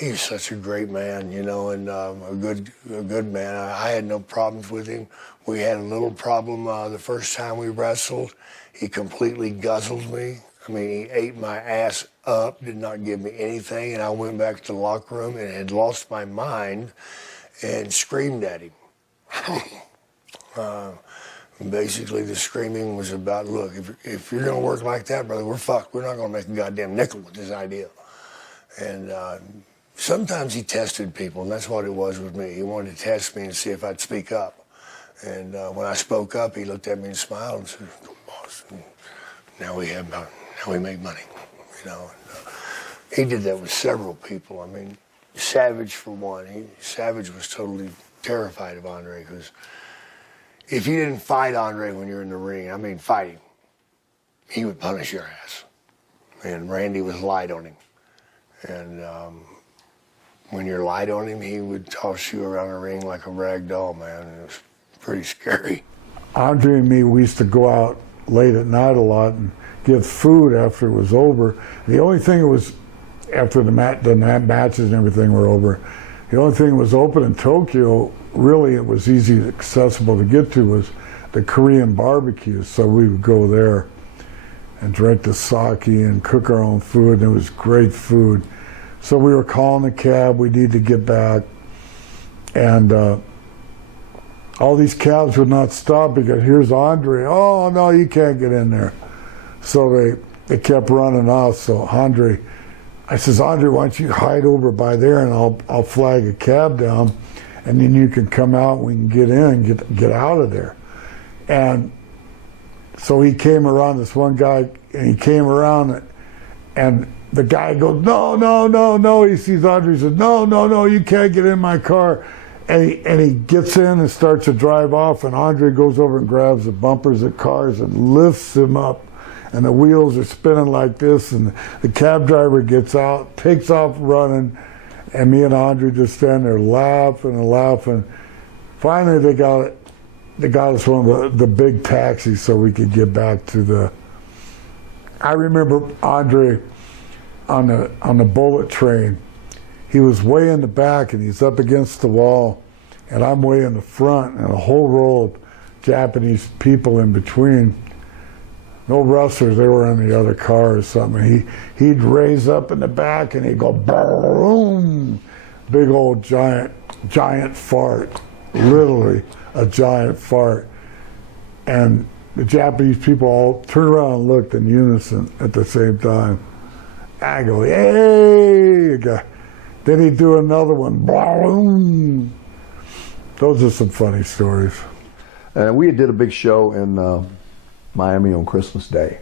He's such a great man, you know, and a good man. I had no problems with him. We had a little problem the first time we wrestled. He completely guzzled me. I mean, he ate my ass up, did not give me anything, and I went back to the locker room and had lost my mind and screamed at him. Basically, the screaming was about, look, if you're going to work like that, brother, we're fucked. We're not going to make a goddamn nickel with this idea. And sometimes he tested people, and that's what it was with me. He wanted to test me and see if I'd speak up. And when I spoke up, he looked at me and smiled and said, "Go, boss." And now we make money, you know. And, he did that with several people. I mean, Savage for one. Savage was totally terrified of Andre, because if you didn't fight Andre when you're in the ring, I mean fight him, he would punish your ass. And Randy was light on him. And when you're light on him, he would toss you around the ring like a rag doll, man. It was pretty scary. Andre and me, we used to go out late at night a lot and get food after it was over. The only thing that was, after the matches and everything were over, the only thing that was open in Tokyo, really it was easy, accessible to get to, was the Korean barbecue. So we would go there and drink the sake and cook our own food, and it was great food. So we were calling the cab, we need to get back, and all these cabs would not stop because here's Andre. Oh no, you can't get in there. So they kept running off. So I says, Andre, why don't you hide over by there and I'll flag a cab down, and then you can come out, we can get in and get out of there. And so he came around, this one guy, and he came around, and the guy goes, no, no, no, no. He sees Andre, he says, no, no, no, you can't get in my car. And he gets in and starts to drive off, and Andre goes over and grabs the bumpers of cars and lifts him up, and the wheels are spinning like this, and the cab driver gets out, takes off running, and me and Andre just stand there laughing and laughing. Finally, they got us one of the big taxis so we could get back to the... I remember Andre on the bullet train. He was way in the back and he's up against the wall, and I'm way in the front, and a whole row of Japanese people in between. No wrestlers, they were in the other car or something. He'd raise up in the back and he'd go boom, big old giant fart, literally a giant fart. And the Japanese people all turned around and looked in unison at the same time. I go, hey! Then he'd do another one, boom. Those are some funny stories. We did a big show in Miami on Christmas Day.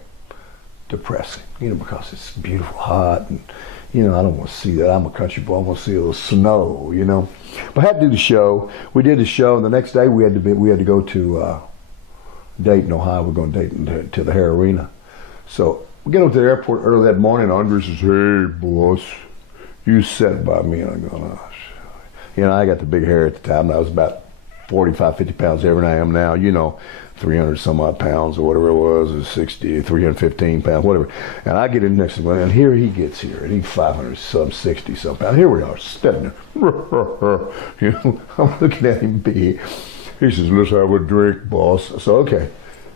Depressing, you know, because it's beautiful, hot, and you know, I don't want to see that. I'm a country boy. I want to see a little snow, you know. But I had to do the show. We did the show, and the next day we had to go to Dayton, Ohio. We're going to Dayton to the Hare Arena. So we get up to the airport early that morning. Andre says, "Hey, boss, you sat by me." And I'm going, "Oh, you know, I got the big hair at the time. I was about 45, 50 pounds heavier than I am now. You know, 300 some odd pounds or whatever it was, or 60, 315 pounds, whatever. And I get in next to him, and here he gets here, and he's 500 some, 60 some pounds. Here we are, standing there. You know, I'm looking at him big. He says, "Let's have a drink, boss." So, okay.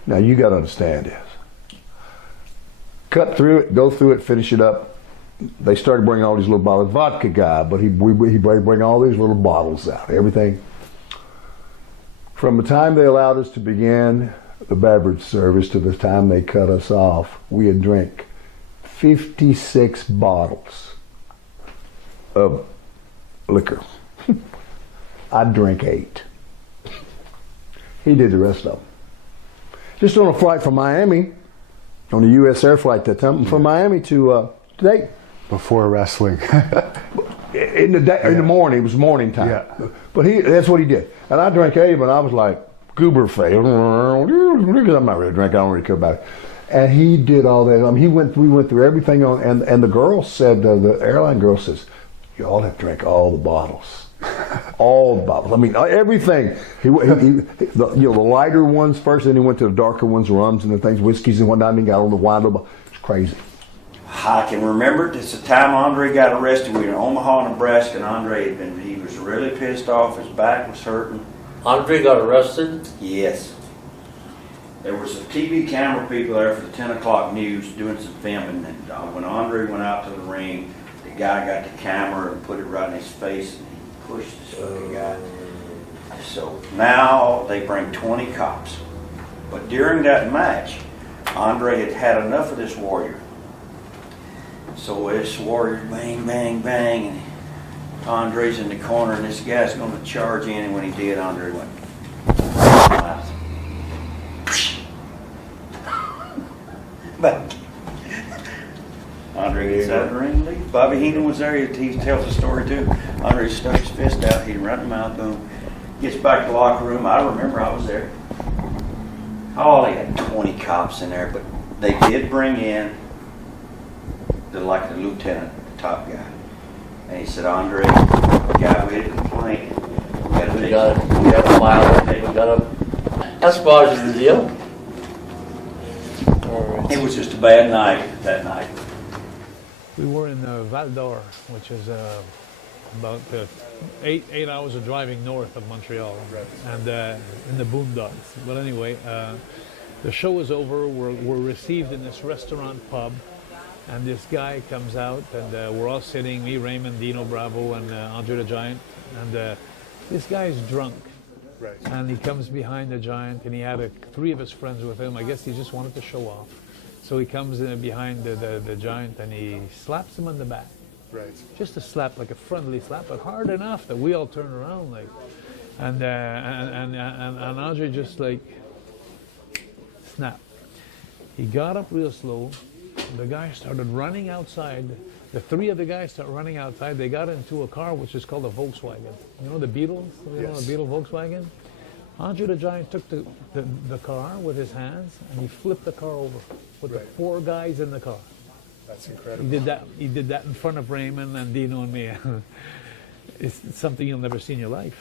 Now, you got to understand this. Cut through it, go through it, finish it up. They started bringing all these little bottles. Vodka guy, but he bring all these little bottles out, everything. From the time they allowed us to begin the beverage service to the time they cut us off, we had drank 56 bottles of liquor. I drank 8. He did the rest of them. Just on a flight from Miami, on the U.S. Air flight that time, from Miami to Dayton. Before wrestling. In the morning, it was morning time. Yeah. But that's what he did. And I drank 8, but I was like goober face. I'm not really drinking, I don't really care about it. And he did all that. I mean, we went through everything on, and the girl said, the airline girl says, "You all have to drink all the bottles." All the bottles. I mean, everything. The lighter ones first, then he went to the darker ones, rums and the things, whiskeys and whatnot, and he got on the wine. It's crazy. I can remember it. It's the time Andre got arrested. We were in Omaha, Nebraska, and Andre he was really pissed off. His back was hurting. Andre got arrested? Yes. There was some TV camera people there for the 10 o'clock news doing some filming. And when Andre went out to the ring, the guy got the camera and put it right in his face, and he pushed this fucking guy. So now they bring 20 cops. But during that match, Andre had had enough of this Warrior. So this Warrior, bang, bang, bang, and Andre's in the corner, and this guy's going to charge in, and when he did, Andre went, but Andre gets out of the ring and leaves. Bobby Heenan was there. He tells the story too. Andre stuck his fist out. He run him out. Boom. Gets back to the locker room. I remember I was there. Oh, they had 20 cops in there, but they did bring in the lieutenant, the top guy. And he said, Andre, the guy made a complaint. We got to file it. We got to. That's part of the deal. It was just a bad night that night. We were in Val d'Or, which is about 8 hours of driving north of Montreal, and in the boondocks. But anyway, the show is over. We're received in this restaurant pub, and this guy comes out, and we're all sitting, me, Raymond, Dino Bravo, and Andre the Giant, and this guy's drunk. Right. And he comes behind the Giant, and he had 3 of his friends with him. I guess he just wanted to show off. So he comes in behind the Giant, and he slaps him on the back. Right. Just a slap, like a friendly slap, but hard enough that we all turn around, like, and Andre just like snap. He got up real slow. The guy started running outside. The 3 of the guys start running outside. They got into a car which is called a Volkswagen. You know the Beatles? You know the Beetle Volkswagen? Andre the Giant took the car with his hands, and he flipped the car over with the 4 guys in the car. That's incredible. He did that in front of Raymond and Dino and me. It's something you'll never see in your life.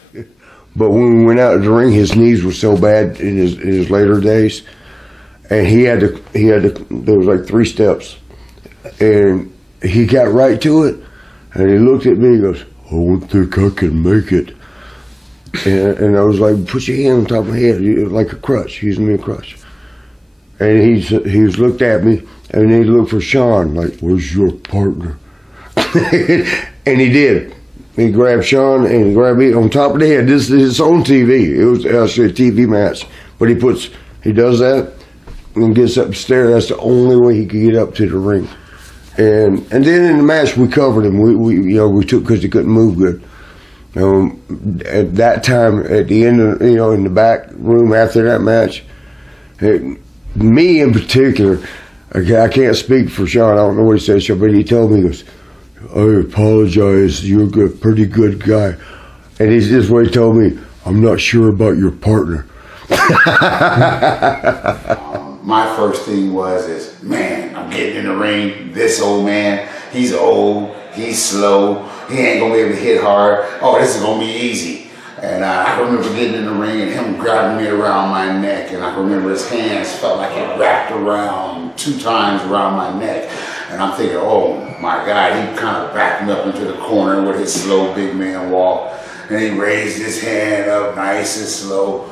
But when we went out to the ring, his knees were so bad in his later days, and he had to. There was like 3 steps, and he got right to it, and he looked at me. He goes, "I don't think I can make it." And I was like, "Put your hand on top of my head, like a crutch, using me a crutch." And he's looked at me, and he looked for Sean, like, "Where's your partner?" And he did. He grabbed Sean and he grabbed me on top of the head. This is his own TV. It was actually a TV match. But he does that and gets upstairs. That's the only way he could get up to the ring. And then in the match we covered him. We took because he couldn't move good. At that time, at the end of, in the back room after that match, me in particular, I can't speak for Sean. I don't know what he said, but he told me, he goes, "I apologize. You're a pretty good guy." And he's just what he told me. "I'm not sure about your partner." My first thing is, man, I'm getting in the ring. This old man, he's old, he's slow, he ain't gonna be able to hit hard. Oh, this is gonna be easy. And I remember getting in the ring and him grabbing me around my neck, and I remember his hands felt like it wrapped around 2 times around my neck. And I'm thinking, oh my God, he kind of backed me up into the corner with his slow big man walk. And he raised his hand up nice and slow.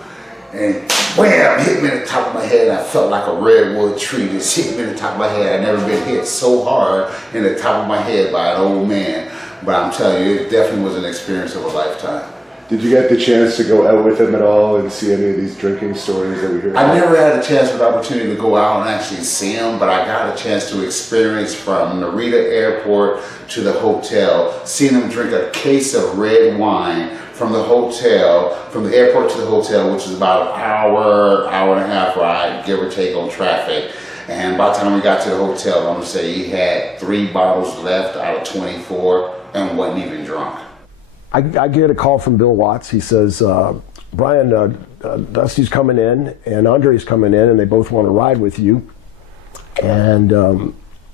And wham, hit me in the top of my head. And I felt like a redwood tree just hit me in the top of my head. I'd never been hit so hard in the top of my head by an old man. But I'm telling you, it definitely was an experience of a lifetime. Did you get the chance to go out with him at all and see any of these drinking stories that we hear? I never had a chance or the opportunity to go out and actually see him, but I got a chance to experience from Narita Airport to the hotel, seeing him drink a case of red wine from the hotel, from the airport to the hotel, which is about an hour and a half ride, give or take on traffic. And by the time we got to the hotel, I'm gonna say he had 3 bottles left out of 24 and wasn't even drunk. I get a call from Bill Watts. He says, "Brian, Dusty's coming in and Andre's coming in, and they both want to ride with you. And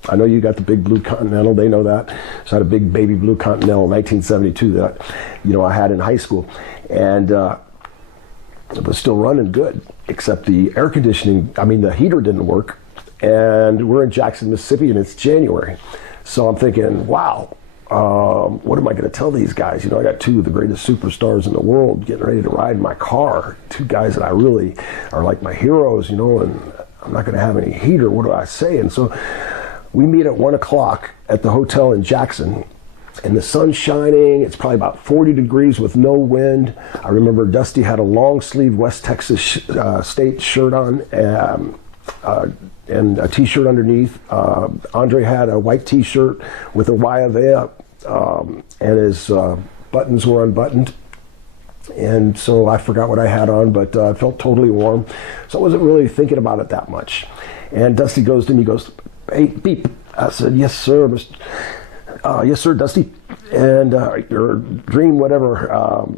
I know you got the big blue Continental. They know that. So I had a big baby blue Continental in 1972 that I had in high school, and it was still running good, except the air conditioning. I mean, the heater didn't work, and we're in Jackson, Mississippi, and it's January. So I'm thinking, wow, what am I going to tell these guys? You know, I got two of the greatest superstars in the world getting ready to ride in my car, two guys that I really are like my heroes, you know, and I'm not going to have any heater. What do I say? And so we meet at 1 o'clock at the hotel in Jackson, and the sun's shining. It's probably about 40 degrees with no wind. I remember Dusty had a long sleeve West Texas State shirt on, and a t-shirt underneath. Andre had a white t-shirt with a Y of A up, and his buttons were unbuttoned. And so I forgot what I had on, but I felt totally warm. So I wasn't really thinking about it that much. And Dusty goes to me, he goes, "Hey, beep." I said, "Yes, sir, yes, sir, Dusty." And your dream, whatever,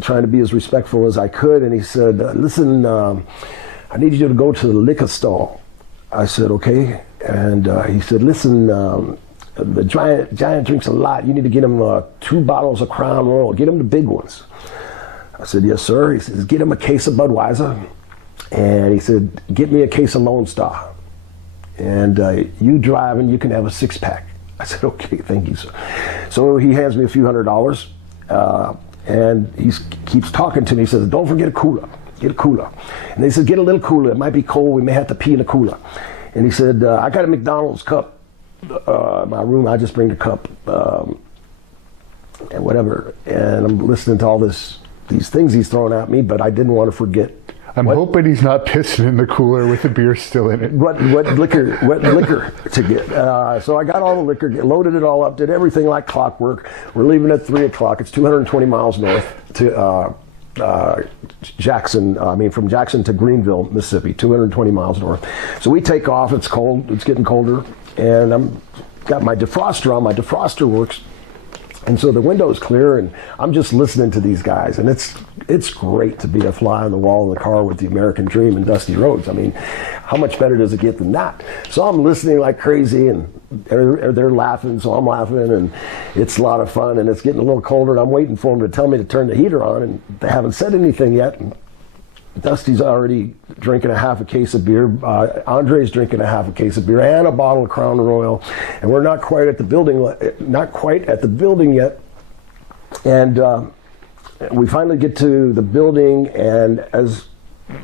trying to be as respectful as I could. And he said, "Listen, I need you to go to the liquor store." I said, "Okay." And he said, "Listen, the giant drinks a lot. You need to get him 2 bottles of Crown Royal. Get him the big ones." I said, "Yes, sir." He says, "Get him a case of Budweiser." And he said, "Get me a case of Lone Star. And you drive and you can have a 6-pack. I said, "Okay, thank you, sir." So he hands me a few $100s, and he keeps talking to me. He says, "Don't forget a cooler. Get a cooler." And he said, "Get a little cooler. It might be cold. We may have to pee in the cooler." And he said, "I got a McDonald's cup in my room. I just bring the cup and whatever." And I'm listening to all these things he's throwing at me, but I didn't want to forget. I'm hoping he's not pissing in the cooler with the beer still in it. What liquor to get. So I got all the liquor, loaded it all up, did everything like clockwork. We're leaving at 3 o'clock. It's 220 miles north to Jackson. From Jackson to Greenville, Mississippi, 220 miles north. So we take off. It's cold. It's getting colder. And I'm got my defroster on. My defroster works. And so the window's clear, and I'm just listening to these guys, and it's great to be a fly on the wall in the car with the American Dream and Dusty Rhodes. I mean, how much better does it get than that? So I'm listening like crazy, and they're laughing, so I'm laughing, and it's a lot of fun, and it's getting a little colder, and I'm waiting for them to tell me to turn the heater on, and they haven't said anything yet. And Dusty's already drinking a half a case of beer. Andre's drinking a half a case of beer and a bottle of Crown Royal, and we're not quite at the building yet. And we finally get to the building, and as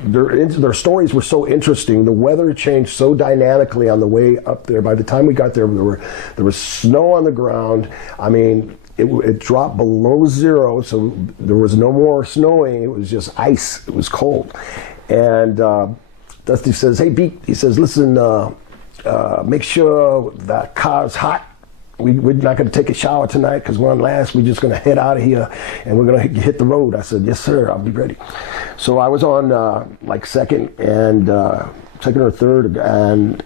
their stories were so interesting, the weather changed so dynamically on the way up there. By the time we got there, there was snow on the ground. I mean, it dropped below 0, so there was no more snowing. It was just ice. It was cold. And Dusty says, "Hey, Pete," he says, "listen, make sure that car's hot. We're not going to take a shower tonight because we're on last. We're just going to head out of here, and we're going to hit the road." I said, "Yes, sir, I'll be ready." So I was on second or third, and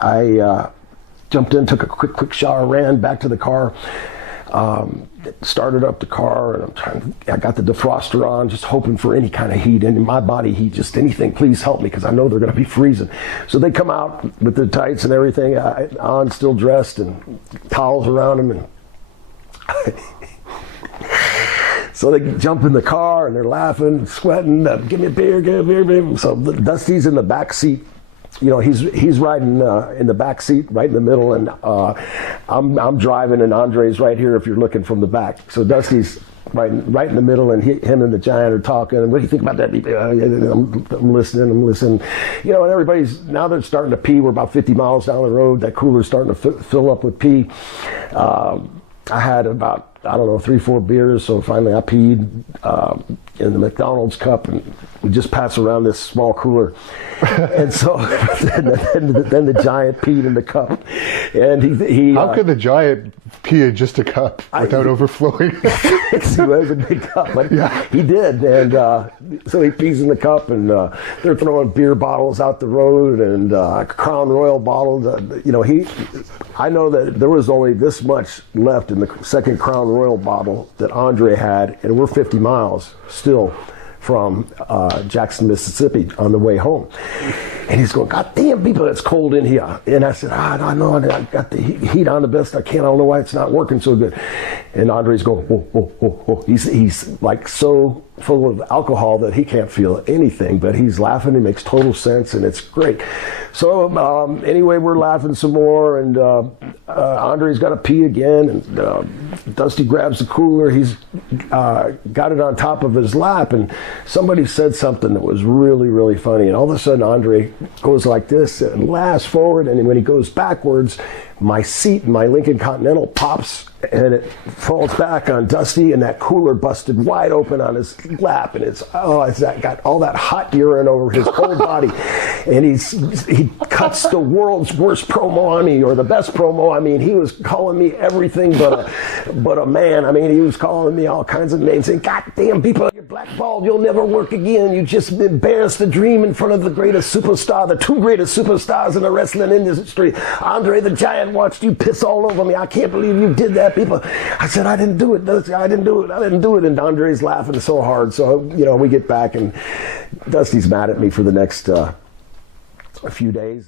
I jumped in, took a quick shower, ran back to the car. Started up the car, and I got the defroster on, just hoping for any kind of heat in my body heat, just anything. Please help me, because I know they're going to be freezing. So they come out with their tights and everything on, still dressed, and towels around them, and so they jump in the car, and they're laughing, sweating, "Give me a beer, give me a beer." So Dusty's in the back seat. You know, he's riding in the back seat, right in the middle, and I'm driving, and Andre's right here if you're looking from the back. So Dusty's right in the middle, and him and the Giant are talking. And what do you think about that? I'm listening. You know, and everybody's, now they're starting to pee. We're about 50 miles down the road. That cooler's starting to fill up with pee. I had about, 3-4 beers, so finally I peed in the McDonald's cup, and we just pass around this small cooler. And so then the Giant peed in the cup. And he how could the Giant pee in just a cup without overflowing? It was a big cup, but yeah, he did. And so he pees in the cup, and they're throwing beer bottles out the road, and Crown Royal bottles. I know that there was only this much left in the second Crown Royal bottle that Andre had, and we're 50 miles still from Jackson, Mississippi on the way home. And he's going, God damn, people, it's cold in here. And I said, I know, I got the heat on the best I can. I don't know why it's not working so good. And Andre's going, whoa, whoa, whoa, whoa. He's like so full of alcohol that he can't feel anything, but he's laughing. It makes total sense, and it's great. So anyway, we're laughing some more, and Andre's got to pee again, and Dusty grabs the cooler. He's got it on top of his lap, and somebody said something that was really, really funny, and all of a sudden Andre goes like this and laughs forward, and when he goes backwards, my seat in my Lincoln Continental pops and it falls back on Dusty, and that cooler busted wide open on his lap, and it's got all that hot urine over his whole body, and he cuts the world's worst promo on me, or the best promo. I mean, he was calling me everything but a man. I mean, he was calling me all kinds of names, saying, God damn, people, you're blackballed, you'll never work again, you just embarrassed the dream in front of the greatest superstar, the two greatest superstars in the wrestling industry. Andre the Giant watched you piss all over me. I can't believe you did that, people. I said, I didn't do it, Dusty. I didn't do it. And Andre's laughing so hard. So, we get back, and Dusty's mad at me for the next a few days.